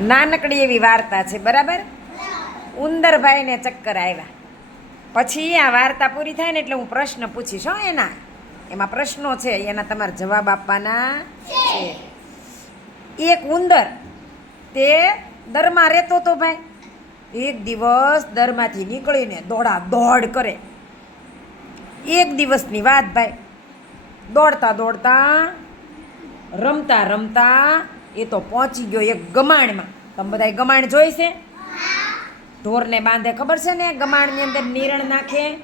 નાનકડી એવી વાર્તા છે, બરાબર? ઉંદરભાઈને ચક્કર આવ્યા પછી આ વાર્તા પૂરી થાય ને એટલે હું પ્રશ્ન પૂછીશ, હો, એના. એમાં પ્રશ્નો છે, એના તમારે જવાબ આપવાના છે. એક ઉંદર, તે દરમાં રહેતો હતો ભાઈ. એક દિવસ દરમાંથી નીકળીને દોડા દોડ કરે. એક દિવસની વાત, ભાઈ. દોડતા દોડતા, રમતા રમતા એ તો પહોંચી ગયો એક ગમાણમાં. તમે બધાય ગમાણ જોઈ છે? ઢોરને બાંધે ખબર છે ને? ગમાણની અંદર નીરણ નાખે,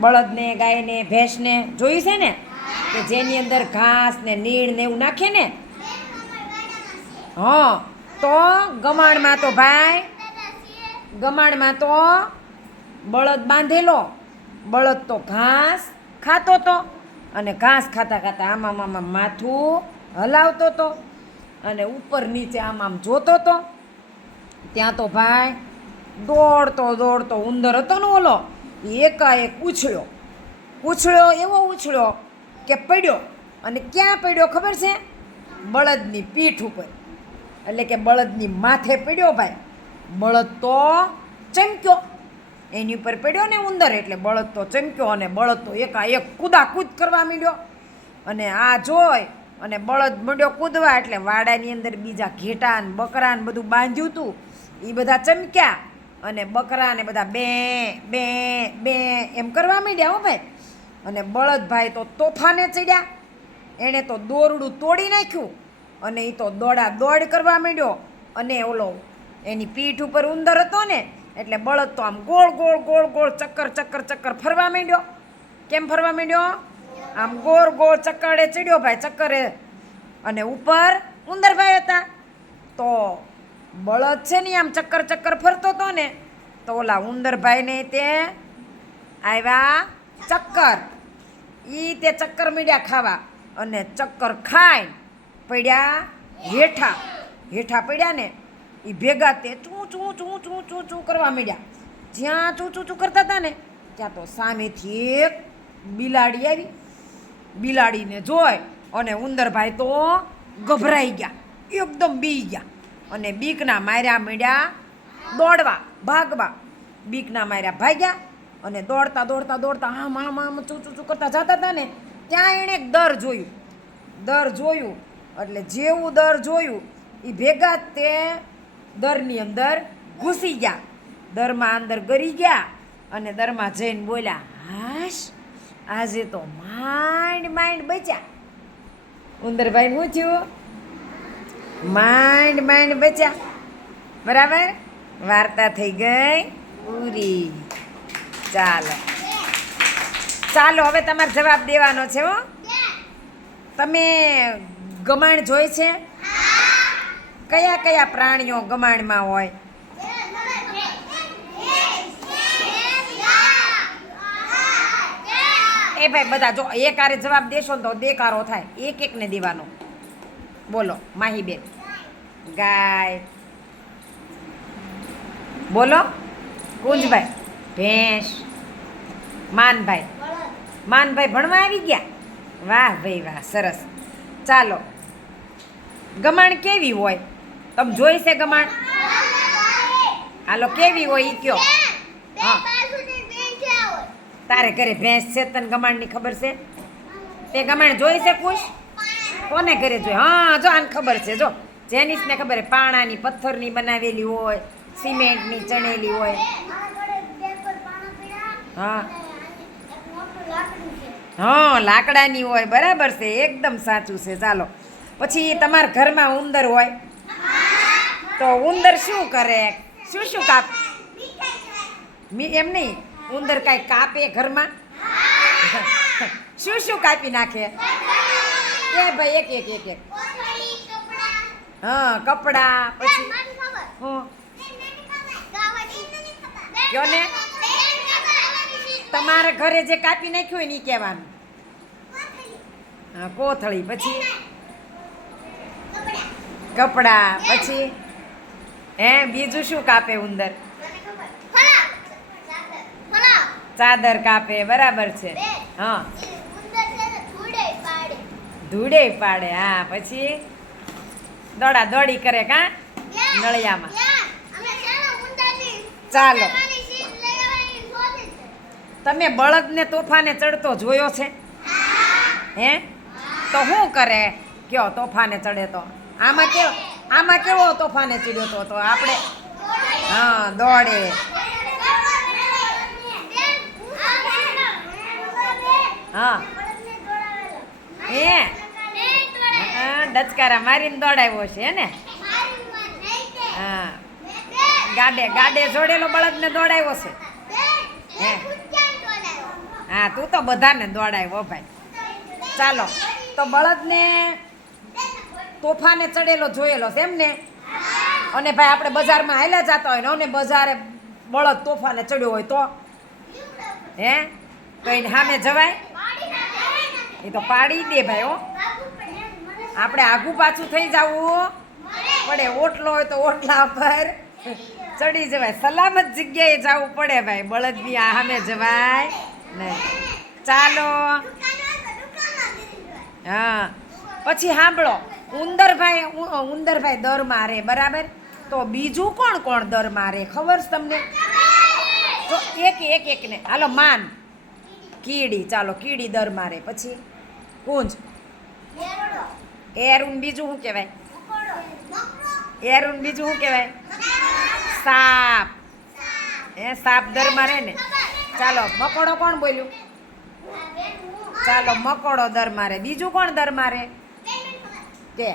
બળદને, ગાયને, ભેંસને, જોયું છે ને? કે જેની અંદર ઘાસ ને નીણ ને એવું નાખે ને? હા, તો ગમાણમાં તો ભાઈ, ગમાણમાં તો બળદ બાંધેલો. બળદ તો ઘાસ ખાતો તો અને ઘાસ ખાતા ખાતા આમાં માથું હલાવતો તો. અને ઉપર નીચે આમ આમ જોતો તો, ત્યાં તો ભાઈ દોડતો દોડતો ઉંદર હતો ને ઓલો એકાએક ઉછળ્યો. ઉછળ્યો, એવો ઉછળ્યો કે પડ્યો. અને ક્યાં પડ્યો ખબર છે? બળદની પીઠ ઉપર. એટલે કે બળદની માથે પડ્યો ભાઈ. બળદ તો ચમક્યો. એની ઉપર પડ્યો ને ઉંદર, એટલે બળદ તો ચમક્યો અને બળદ તો એકાએક કૂદાકૂદ કરવા માંડ્યો. અને આ જોઈ અને બળદ મંડ્યો કૂદવા એટલે વાડાની અંદર બીજા ઘેટા ને બકરા ને બધું બાંધ્યું હતું એ બધા ચમક્યા અને બકરા ને બધા બે બે બે એમ કરવા માંડ્યા હો ભાઈ. અને બળદભાઈ તો તોફાને ચડ્યા. એણે તો દોરડું તોડી નાખ્યું અને એ તો દોડા દોડ કરવા માંડ્યો. અને ઓલો એની પીઠ ઉપર ઉંદર હતો ને, એટલે બળદ તો આમ ગોળ ગોળ ગોળ ગોળ ચક્કર ચક્કર ચક્કર ફરવા માંડ્યો. કેમ ફરવા માંડ્યો? આમ ગોળ ગોળ ચક્કરે ચડ્યો ભાઈ, ચક્કરે. અને ઉપર ઉંદરભાઈ હતા. તો બળદ છે ને આમ ચક્કર ચક્કર ફરતો હતો ને, તો ઓલા ઉંદરભાઈને તે આવ્યા ચક્કર. ઈ તે ચક્કર મીડ્યા ખાવા અને ચક્કર ખાઈ પડ્યા હેઠા. હેઠા પડ્યા ને એ ભેગા તે ચૂ ચૂ ચૂ ચૂ ચૂ ચૂ કરવા મીડ્યા. જ્યાં ચૂ ચૂ ચૂ કરતા હતા ને, ત્યાં તો સામેથી એક બિલાડી આવી. બિલાડીને જોઈ અને ઉંદરભાઈ તો ગભરાઈ ગયા, એકદમ બી ગયા અને બીકના માર્યા મીડ્યા દોડવા, ભાગવા. બીકના માર્યા ભાગ્યા અને દોડતા દોડતા દોડતા આમ આમ આમ, ચૂ ચૂ કરતા જતા હતા ને, ત્યાં એણે એક દર જોયું. દર જોયું, એટલે જેવું દર જોયું એ ભેગા તે દરની અંદર ઘૂસી ગયા. દરમાં અંદર ગરી ગયા અને દરમાં જઈને બોલ્યા, હાશ આજે તો માંડ માંડ બચ્યા. ઉંદરભાઈ હું થયું? માંડ માંડ બચ્યા. બરાબર? વાર્તા થઈ ગઈ. પૂરી. ચાલો. ચાલો હવે તમારે જવાબ દેવાનો છે હો. તમે ગમાણ જોઈ છે? કયા કયા પ્રાણીઓ ગમાણમાં હોય? એ ભાઈ બધા જો એક આરે જવાબ દેશો ને તો દેકારો થાય. એક એકને દેવાનો. બોલો માહીબેન. ગાય. બોલો કુંજભાઈ. ભેંસ. માનભાઈ. માનભાઈ ભણવા આવી ગયા? વાહ ભાઈ વાહ સરસ. ચાલો. ગમાણ કેવી હોય? તમે જોઈ છે ગમાણ? હાલો કેવી હોય ઈ કયો? હા. તારે ઘરે ભેંસ છે તને ગમાણની ખબર છે? તે ગમાણ જોઈ છે? ખુશ કોને ઘરે જોઈ? હા, જો આને ખબર છે. જો જેનિસને ખબર છે, પાણાની પથ્થરની બનાવેલી હોય, સિમેન્ટની ચણેલી હોય. હા. હા, લાકડાની હોય, બરાબર છે, એકદમ સાચું છે. ચાલો, પછી તમારા ઘરમાં ઉંદર હોય? તો ઉંદર શું કરે? શું શું કાપ? એમ નહીં. ઉંદર કાંઈ કાપે ઘરમાં? શું શું કાપી નાખે? એ ભાઈ, એક એક એક એક. હા, કપડા, પછી? હું? કયો ને તમારા ઘરે જે કાપી નાખ્યું હોય ને એ કહેવાનું. હા, કોથળી, પછી? કપડા, પછી? હે, બીજું શું કાપે ઉંદર? ચાદર કાપે બરાબર છે. હા. ધૂળે પાડે. હા. પછી દોડા દોડી કરે કા? નળિયામાં. ચાલો તમે બળદને તોફાને ચડતો જોયો છે? હે? તો શું કરે? કયો તોફાને ચડે તો? આમાં કેવો આમાં કેવો તોફાને ચડ્યો તો? તો આપણે હા દોડે. હા. હે? ડચકારા મારીને દોડાવ્યો છે ને? હા. ગાડે ગાડે જોડેલો બળદને દોડાવ્યો છે. હે? હા, તું તો બધાને દોડાવ્યો ભાઈ. ચાલો, તો બળદને તોફાને ચડેલો જોયેલો છે એમ ને અને ભાઈ, આપણે બજારમાં હાલ્યા જતા હોય ને, અને બજારે બળદ તોફાને ચડ્યો હોય તો? હે? તો સામે જવાય. એ તો પાડી દે ભાઈ, હો. આપણે આઘું પાછું થઈ જવું. પડે ઓટલો હોય તો ઓટલા પર. ચડી જવાય. સલામત જગ્યાએ જવું પડે ભાઈ. બળદની આ સામે જવાય. નહીં ચાલો. હા. પછી સાંભળો. ઉંદરભાઈ ઉંદરભાઈ દર મારે, બરાબર? તો બીજું કોણ કોણ દર મારે? ખબર છે તમને? તો એક એક એક ને. હાલો, માન. કીડી. ચાલો, કીડી દર મારે. પછી? કુંજ. એરુન બીજું શું કહેવાય? એરુન બીજું શું કહેવાય? સાપ. એ સાપ દરમાં રહે ને. ચાલો, મકોડો કોણ બોલ્યું? ચાલો, મકોડો દર મારે બીજું કોણ દર મારે કે?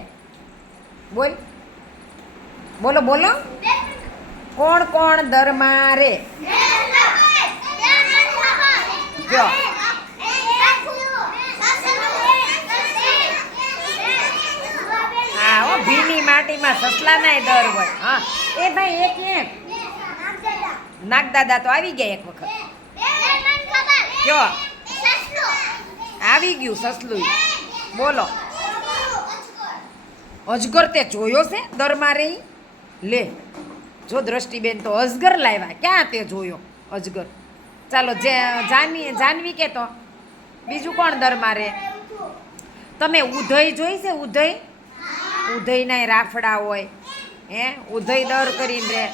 બોલ. બોલો બોલો. કોણ કોણ દર મારે જો. માટીમાં સસલાનાય દર હોય. હા. એ ભાઈ એક એક નાગદાદા તો આવી ગયા એક વખત. જો. આવી ગયું સસલું. બોલો. અજગર તે જોયો છે દર મારે લે. જો દ્રષ્ટિબેન તો અજગર લાવ્યા. ક્યાં તે જોયો અજગર? ચાલો જે જાનવી જાનવી કે તો. બીજું કોણ દર મારે તમે ઉધય જોઈ છે? ઉધઈ ઉધઈના રાફડા હોય, હે? ઉધય દર કરીને રે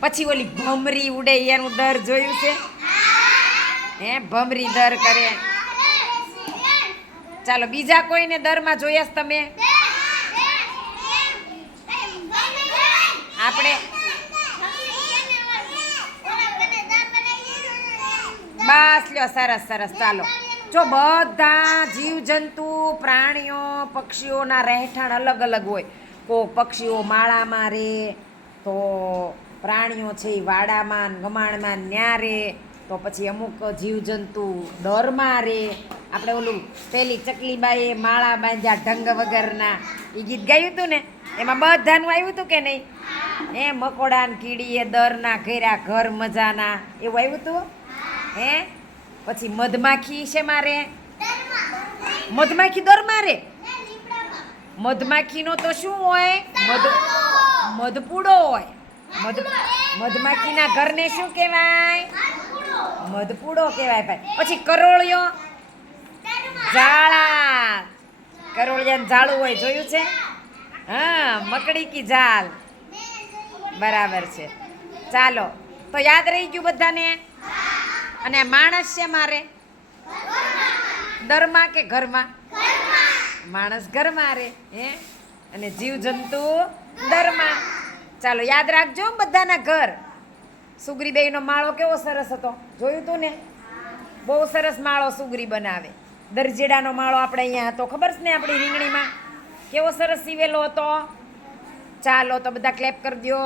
પછી ઓલી ભમરી ઉડે, એનું દર જોયું છે? હે? ભમરી દર કરે. ચાલો, બીજા કોઈને દરમાં જોયા તમે? આપણે? બસ, લ્યો, સરસ સરસ, ચાલો. જો બધા જીવજંતુ, પ્રાણીઓ, પક્ષીઓના રહેઠાણ અલગ અલગ હોય કો પક્ષીઓ માળામાં રહે તો પ્રાણીઓ છે એ વાડામાં ગમાણમાં ન્યા રહે તો પછી અમુક જીવજંતુ દરમાં રહે આપણે ઓલું પેલી ચકલીબાઈએ માળા બાંધ્યા ઢંગ વગરના એ ગીત ગાયું હતું ને? એમાં બધાનું આવ્યું હતું કે નહીં? એ મકોડા કીડીએ દરના ઘેરા ઘર મજાના, એવું આવ્યું હતું હે? પછી મધમાખી છે મારે. મધમાખી દર મારે. મધમાખીનો તો શું હોય? મધ મધપૂડો હોય. મધ મધમાખીના ઘરને શું કહેવાય? મધપૂડો કહેવાય ભાઈ. પછી કરોળિયો. જાળા કરોળિયાનું ઝાડું હોય, જોયું છે? હા, મકડી કી ઝાલ. બરાબર છે. ચાલો, તો યાદ રહી ગયું બધાને? અને માણસ છે મારે? દરમાં કે ઘરમાં? માણસ ઘરમાં રે, હે? અને જીવજંતુ દરમાં ચાલો, યાદ રાખજો બધાના ઘર. સુગરીબાઈનો માળો કેવો સરસ હતો? જોયું તું ને? બહુ સરસ માળો સુગરી બનાવે. દરજીડાનો માળો આપણે અહીંયા હતો. ખબર છે ને આપણી રીંગણીમાં? કેવો સરસ સીવેલો હતો? ચાલો, તો બધા ક્લેપ કરી દો